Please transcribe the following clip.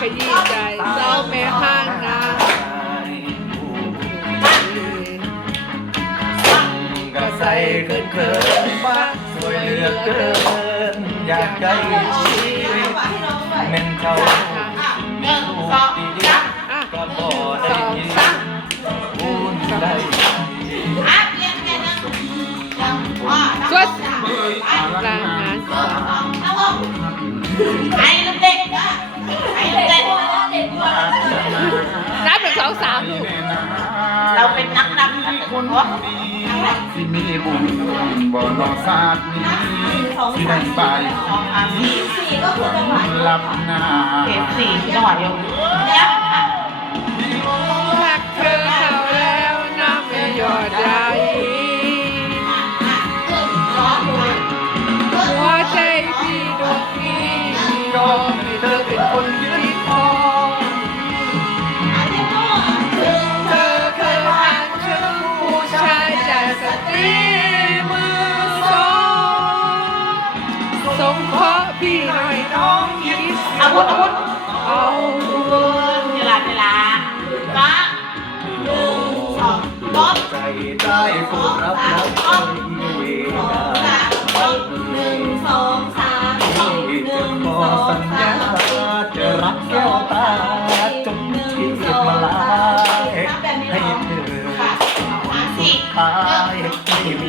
ขยี้ใจเศร้าแม่ห้างนะกระใสเกินบ้าสวยเหลือเกินอยากใกล้ชีวิตเม่นเขามีลูกดีๆก็บ่ได้ยินอุ่นได้ช่วยรายงานก่อนนับเป็น2-3ลูกเราเป็นนักดำกันคนดีที่มีบุญบ่นอศาสตร์นี้ที่ได้ไปลับหน้าเขต4จังหวัดเดียวรักเธอเขาแล้วน้ำไม่หยดใหญ่หัวใจพี่ดวงนี้ยอมให้เธอเป็นคนยึดครองเธอเคยผ่านชื่อผู้ชายจากสตรีมือสองส่งขอพี่หน่อยน้องคิดอาวุธเอาเวลาป้าใจได้โปรดรับใจ